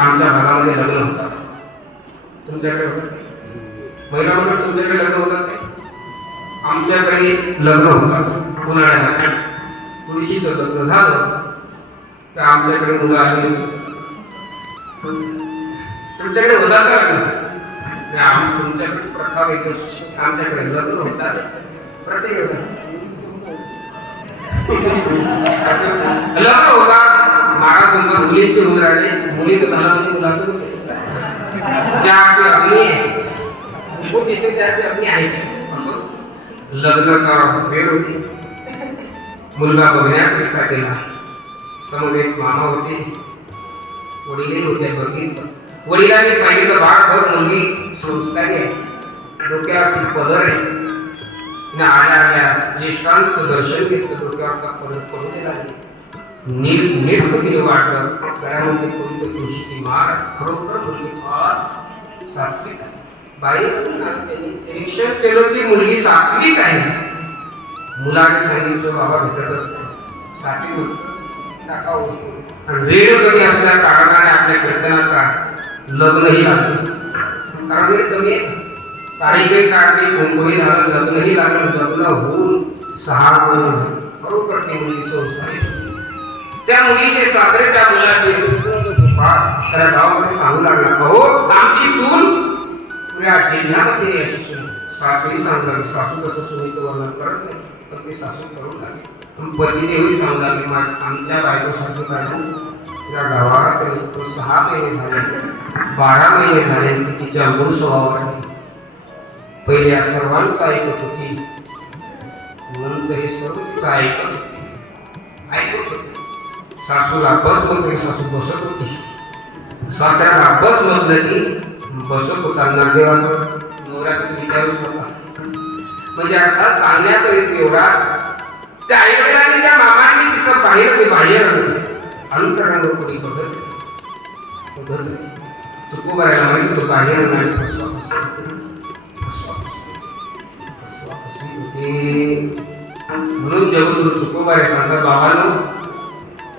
आमच्या भागामध्ये लग्न होतात तुमच्याकडे होतात महिला म्हणून तुमच्याकडे लग्न होतात आमच्याकडे लग्न होतात. उन्हाळ्यात तुळशीचं लग्न झालं. तर आमच्याकडे मुलं आली. तुमच्याकडे होतात का लग्न? आम्ही तुमच्याकडे प्रथा वेगळी. आमच्याकडे लग्न होतात. प्रत्येक लग्न होतात. महाराज तुमच्या मुलींचे होऊन राहिले. मुलीचं झालं म्हणजे मुलाचं होते. ज्या आपली अग्नी आहे हो तिथे त्याची अग्नी आहेच. असं. लग्नाचा वेळ होती. मुलगा बघण्यापेक्षा केला. समवेत मामा होते. वडीलही होते बघितलं वडिलांनी सांगितलं बाळ बघ मुलगी संस्कारी आहे. डोक्यावरती पदर आहे. तिने आल्या आल्या ज्येष्ठांचं दर्शन घेतलं. डोक्यावरचा पदर पडू लागली. नीट नीट तिने वाटलं गळ्यामध्ये कोणती तुळशीची मार खरोखर मुलगी फार सात्विक आहे बाई त्यांनी निरीक्षण केलं की मुलगी सात्विक आहे मुलाने सांगितलं बाबा भेटत असतो सात्विक टाका आणि वेळ कमी असल्या कारणाने आपल्या कीर्तनाचा लग्नही लागलं कारण वेळ कमी आहे। तारीखही काढली कुंभही झालं लग्नही लागलं लग्न होऊन सहा महिने झाले. बरोबर ती मुलगी संस्कारी त्या मुलीचे साखरे त्या मुलाचे त्या गावामध्ये सांगू लागला. अहो आमची चूल तुझ्या जिल्ह्यामध्ये साखरी सांगावी सासू कसं सुनीत वर्णन करत नाही तर ते सासू करू लागले पतीने एवढी सांगू लागले "मा- आमच्या बायकोसारखं कारण या गावाला एक सहा महिने झाले. बारा महिने झाले तिच्या मूळ स्वभावावर पहिल्या सर्वांचं ऐकत होती. नंतर हे सर्व तिचं ऐकत ऐकत होती. सासूला बसमध्ये सासू बसत होती सासऱ्याला बस म्हटलं की बसत होता. नरदेवाचं नवऱ्याचं विचारच होता म्हणजे आता सांगण्यात येत एवढा त्या आईवडिलांनी त्या मामांनी तिथं बाहेर ते बाहेर अंतरंग कोणी बघत बघत चुकू करायला तो बाहेर नाही. म्हणून जेव्हा तुकोबारे सांगतात बाबांना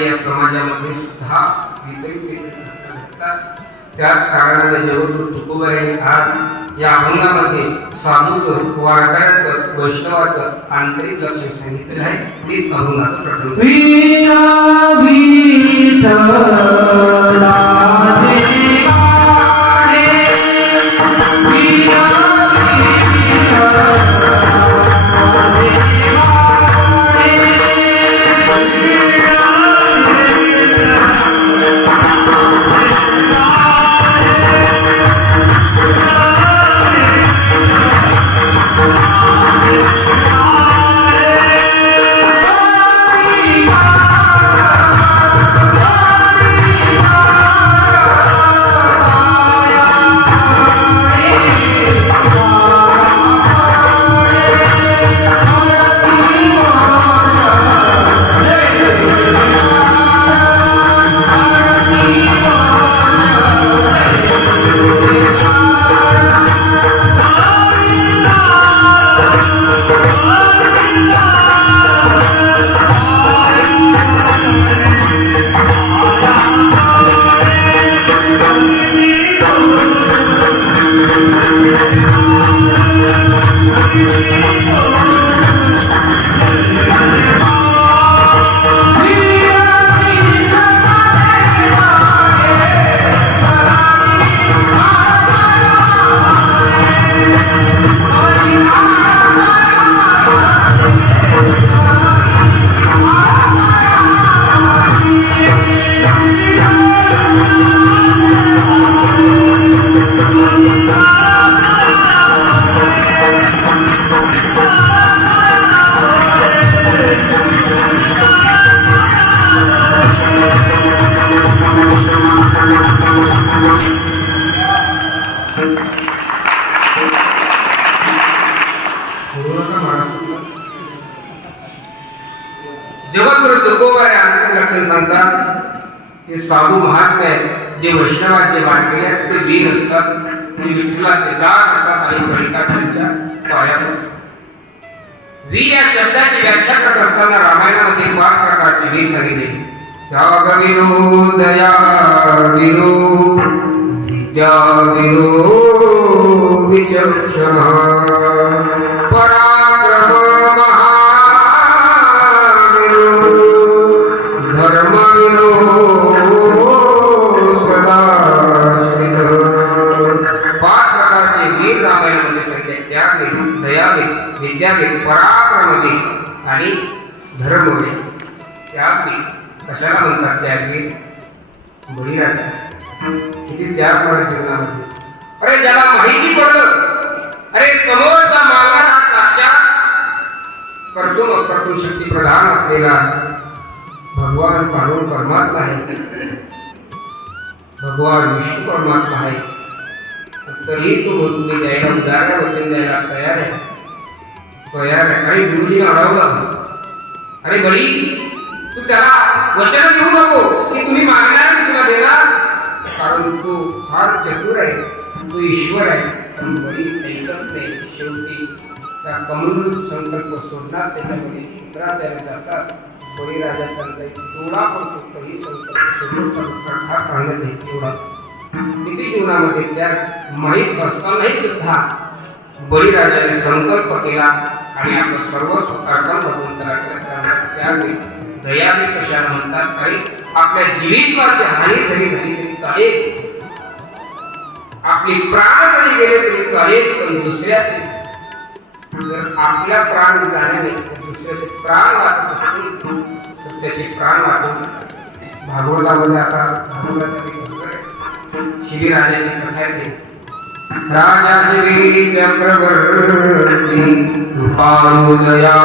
या समाजामध्ये सुद्धा त्याच कारणाने जगद्गुरु तुकोबाई आज या अभंगामध्ये सामूहिक वारकऱ्याचं वैष्णवाचं आंतरिक लक्ष सांगितलेलं आहे. तेच अभंगाचं प्रसंग सांगतात साधू महात्मे आहेत जे वैष्णवाचे वाटले आहेत ते वीर असतात. म्हणजे ते विठ्ठलाचे दास असतात आणि कलिकाठांच्या पाया पडतात. वीर या शब्दाची व्याख्या करत असताना रामायणामध्ये पाच प्रकारची वीर सांगितली त्याग विरो दया विरो विद्या विरो विचक्षणा. पडत जीवनामध्ये अरे ज्याला माहिती पडलं अरे समोरचा मागणारा साक्षात करतो मग करतो शक्ती प्रधान असलेला भगवान काढून परमात्मा आहे भगवान विष्णू परमात्मा आहे तरी तो तुम्ही द्यायला उदाहरण वचन तयार आहे तयार आहे काही गुरुजीने अडवलं अरे बळी तू त्याला वचन देऊ नको की तुम्ही मी तुला देणार कारण तू फार चतुर आहे. तू ईश्वर आहे. पण बळी ऐकत नाही. शेवटी त्या कमल संकल्प सोडणार त्याच्यामध्ये चित्रात द्यायला जातात. बळीराजा तेवढा पण कुठलाही संकल्प सोडून सांगत नाही तेवढा. किती जीवनामध्ये त्या माहीत असतानाही सुद्धा बळीराजाने संकल्प केला आणि आपलं सर्वस्व अर्पण भगवंताला केलं. त्यावेळी दयावी कशा म्हणतात काही आपल्या जीवितवाची हानी झाली नाही चालेल आपले प्राण जरी गेले तरी चालेल पण दुसऱ्याचे जर आपल्या प्राण जाण्याने दुसऱ्याचे प्राण वाचत असतील तर त्याचे प्राण वाचून भागवतामध्ये आता भागवताची गोष्ट कथा येते राजा चक्रवर्ती कृपाळुदयाळुती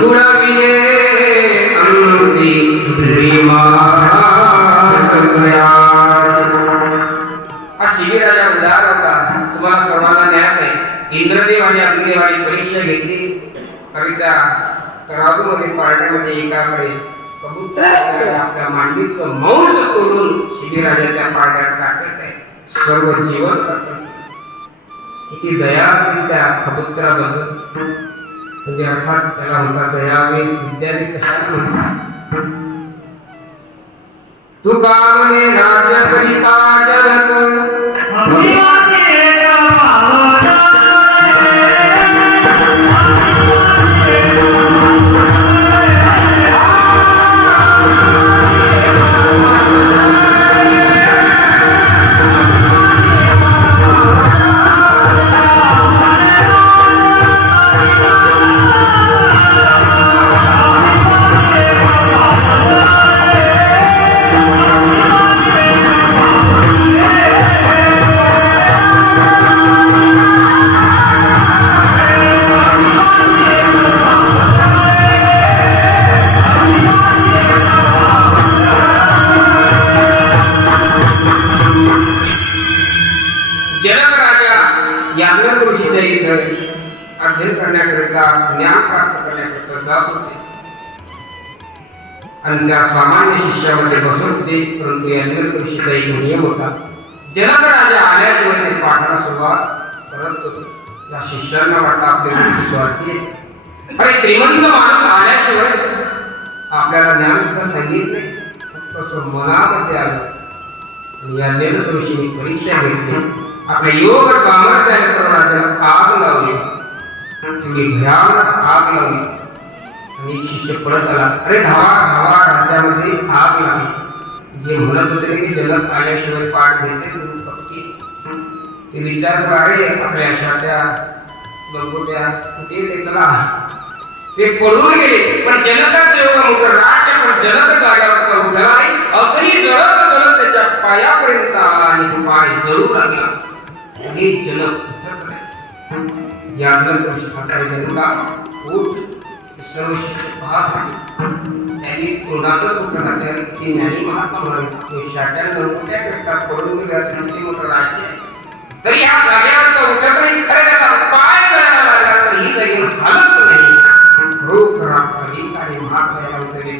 उडविले अंगी पाळण्यामध्ये एकाकडे कबुतर आपल्या मांडीत मौज करून शिबिराजाच्या पाळण्यात टाकत आहे. सर्व जीवन किती दया असते त्या कबुतराबद्दल. म्हणजे अर्थात त्याला म्हणतात दयावे विद्याने कशाला म्हणतात? तू कामने ना आपल्याला ज्ञान तर सांगितले फक्त असं मनामध्ये आलं या ऋषीने परीक्षा घेतली. आपल्या योग सामर्थ्याने सर्व राज्याला आग लावली. तुम्ही भयानक आग लावली. आणि शिष्य पडत आला. अरे धावा धावा राज्यामध्ये आग लागली. जे म्हणत होते की जगत आल्याशिवाय पाठ घेते गुरु भक्ती ते विचार करा आपल्या अशा त्या लंगोट्या कुठे ते चला. ते पडून गेले. पण जनता एवढं मोठं राज्य पण जनक जाग्यावर उठला नाही अग्नी जळत जळत त्याच्या पायापर्यंत आला आणि तो पाय जळू लागला. हे जनक या नंतर सर्व पाहत त्यांनी ज्ञानी महात्मा म्हणाले शाट्या मोठं राज्य तरी ह्या नाही खरं त्याचा पाय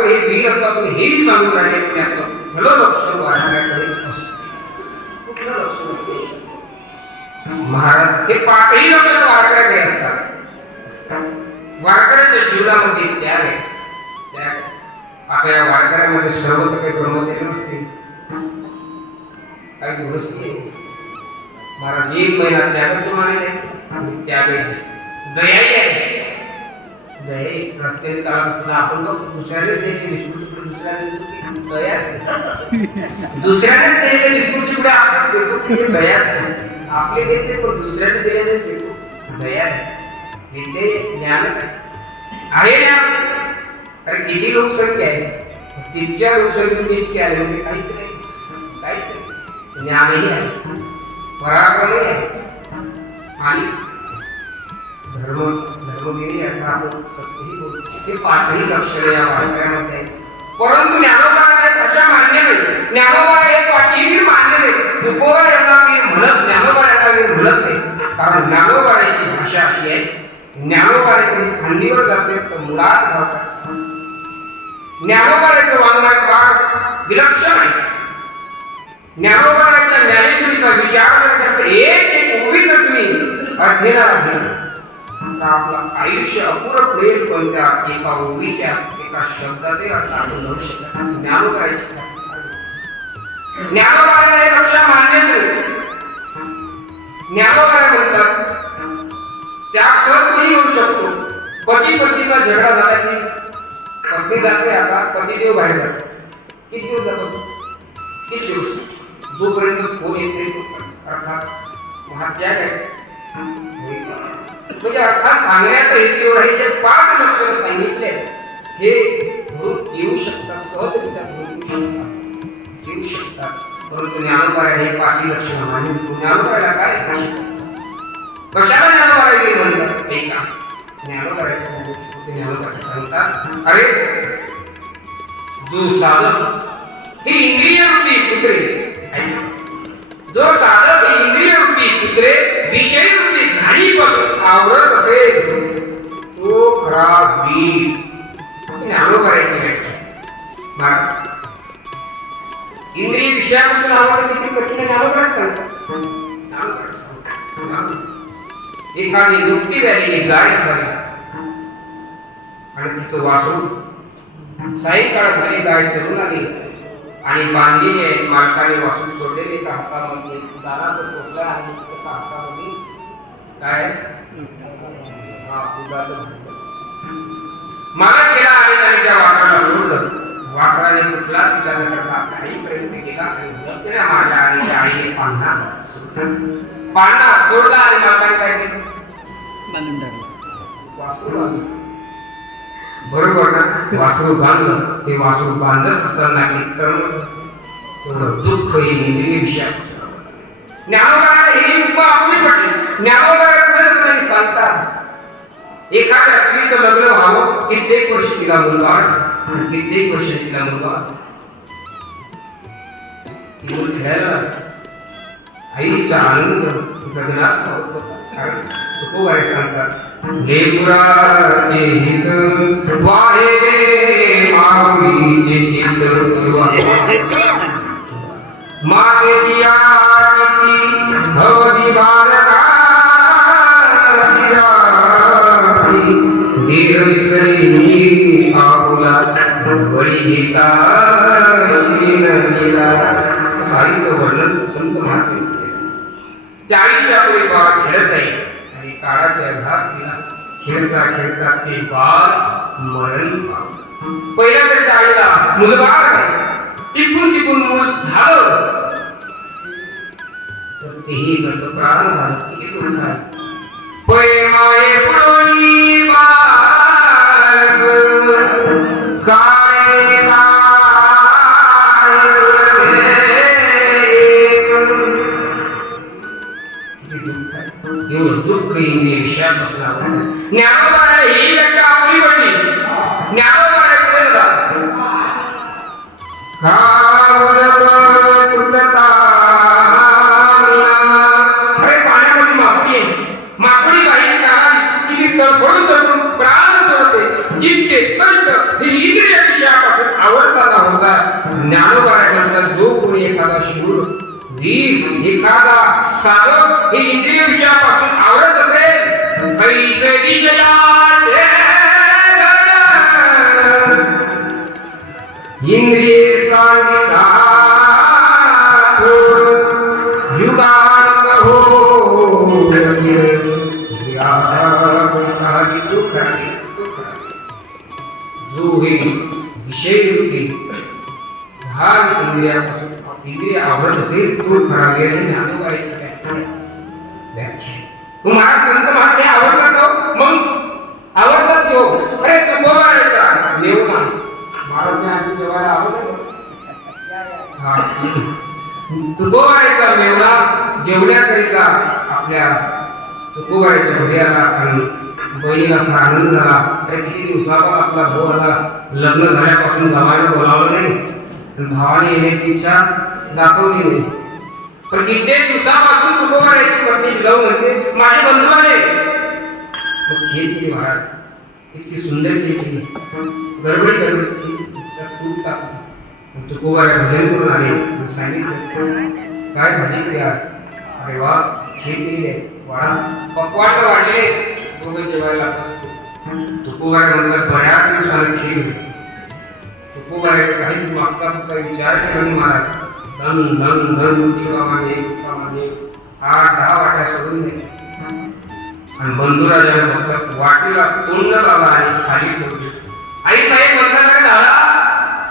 संत हे वीर असतात हेही सांगून राहिले भलं कुठलं महाराज हे पाचही लक्षण वारकऱ्याकडे असतात. वारकऱ्याच्या जीवनामध्ये त्याग आहे त्याग आता या वारकऱ्यामध्ये सर्व काही ब्रह्मचर्य नसते काही गोष्टी महाराज एक महिना त्यागच मानेल. त्याग आहे. दयाही आहे. दयाही रस्त्याने चालत असताना आपण बघ दुसऱ्याने द्यायचे बिस्कुट तुकडे दुसऱ्याने देतो ती दया आहे. दुसऱ्याने दिलेले बिस्कुट तुकडे आपण देतो ती दया आहे. आपले देते पण दुसऱ्याने दिलेले देतो दया आहे. हे? ते ज्ञानच आहे आहे ज्ञान अरे किती लोकसंख्या आहे तितक्या लोकसंख्येतून इतकी आले म्हणजे काहीच नाही काहीच नाही ज्ञानही आहे पराक्रमही आहे आणि धर्म। धर्मगिरी हे पाचही लक्षणे या वाक्यामध्ये परंतु ज्ञानोबा अशा मान्य नाही? ज्ञानोबा हे पाठीही मान्य नाही. तुकोबा यांना मी म्हणत ज्ञानोबा यांना मी म्हणत नाही. कारण ज्ञानोबाची भाषा अशी आहे ज्ञानोबाने कधी थंडीवर जाते तर मुलात धावतात वागणार वाङ्मय फार विलक्षण आहे. ज्ञानोबाच्या ज्ञानेश्वरीचा विचार जर एक एक उभी जर तुम्ही अध्ययनाला घेतलं, तर आपलं आयुष्य अपुरं प्रेम कोणत्या एका ओवीच्या एका शब्दातील अर्थ आपण म्हणू शकत नाही. ज्ञानोबाची ज्ञानोबाला हे लक्ष मान्य नाही. ज्ञानोबा म्हणतात त्या सहज कोणी येऊ शकतो. पती पत्नीचा झगडा झाला की पत्नी जाते आता पती देव बाहेर जातो. किती दिवस जातो? किती दिवस? जोपर्यंत फोन येते अर्थात महात्याग आहे म्हणजे अर्थात सांगण्याचा हेतू एवढा आहे, जे पाच लक्षणं सांगितले हे धरून येऊ शकतात सहजरित्या धरून येऊ शकतात. येऊ शकतात. परंतु ज्ञानोबाया हे पाच लक्षणं मान्य ज्ञानोबायाला काय कशाला ज्ञानोबाया गेली म्हणतात? ते का? ज्ञानोबायाच्या म्हणजे गोष्टी ज्ञानोबाया सांगतात अरे जो साधक ही इंद्रिय रूपी कुत्रे जो साधक इंद्रिय रूपी कुत्रे विषय रूपी घाणी बसतो आवरत असेल तो खरा वीर. ज्ञानोबायाची व्याख्या महाराज इंद्रिय विषयापासून आवडत किती कठीण आहे ज्ञानोबाया सांगतात एखादी नुकती व्याली गाडी असावी आणि तिचं वासरू सायंकाळ झाली गाडी चरून आली. आणि बांधलेली आहे मालकाने वाचून सोडलेले. एका हातामध्ये दाना तो टोपला आणि एका हातामध्ये काय? हा दुधाचं केला आणि त्याने त्या वासराला सोडलं वासराने कुठला तिच्या करता काही प्रयत्न आणि जगल्या माझ्या आणि त्या आईने पान्हा पान्हा सोडला आणि मालकाने काय केलं वासरू बांधलं. बरोबर ना? वासरू बांधलं. ते वासरू बांधत असताना एक कर्म दुःख हे इंद्रिय विषयात ज्ञानोबाला उपमा आपली पडली. ज्ञानोबाला खरंच नाही सांगतात एखाद्या स्त्रीचं लग्न व्हावं कित्येक वर्ष तिला मुलगा आणि कित्येक वर्ष तिला मुलगा मुलं आईचा आनंद होता. कारण तुकोबाई सांगतात मागे दिया भवती बालका वर्णन संत महात्मे बाळ खेळत आहे आणि काळाच्या घात खेळता खेळता ते बाळ मरण पहिल्या मुलगा मूल झालं. तर तेही गतप्राण झालं. झालं? बाळ. साधक हे इंद्रिय विषयापासून आवडत असेल कैसे विषयाचे इंद्रिय सांगिता युगांत हो जो हे विषय रूपी हा इंद्रियापासून इंद्रिय आवडत असेल तो खरा गेला ज्ञानोबाईची व्याख्या व्याख्या तू महाराज संत महाराज हे आवडतात तो मग आवडतात तो. अरे तुकोबारायचा देव ना महाराज आमची देवाला आवडत? हा. तुकोबारायचा मेवणा जेवण्याकरिता आपल्या तुकोबारायच्या हृदयाला आणि बहिणीला फार आनंद झाला. तर किती दिवसावर आपला भाऊ आला लग्न झाल्यापासून भावाने बोलावलं नाही. भावाने येण्याची इच्छा दाखवली नाही. पण कित्येक दिवसापासून तुकोबारायची पत्नी जाऊ म्हणते माझे बंधू आले. मग केली महाराज इतकी सुंदर केली. गडबड गडबड तूप टाकली भजन करून आले. सांगितलं काय भाजी केली आज अरे वा खीर केली वाढा पकवाट वाढले. दोघं जेवायला तुकोबारा बऱ्याच दिवसानं केली होती. काही मागचा फक्त विचार केला महाराज. धन धन धन किंवा मागे आठ दहा वाट्या सोडून द्यायचे. आणि बंधुराजाने फक्त वाटीला तोंड लावला आणि खाली ठेवली. आई साहेब म्हणतात काय झाला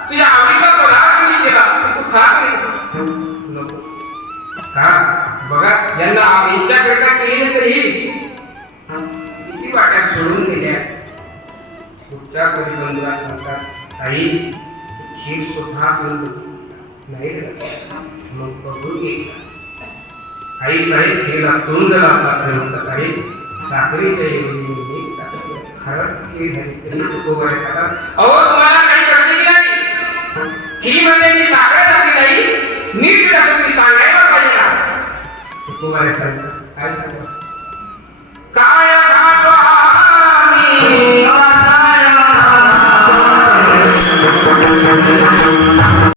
तुझ्या आवडीचा पदार्थ मी केला? तू खा का? बघा यांना यांच्याकरता केली तरी किती वाट्या सोडून दिल्या कुठच्या कधी बंधुरा सांगतात आई खीर सुद्धा बंधू नाही आईसाहेब केला तुंग काही साखरेच्या योजनेने खरं केली झाली तरी चुकोबाई करत अहो तुम्हाला काही कळली नाही। ही म्हणजे मी साखर झाली नाही। नीट तुम्ही सांगायला पाहिजे ना चुकोबाई सांगता काय सांगा काय खातो आम्ही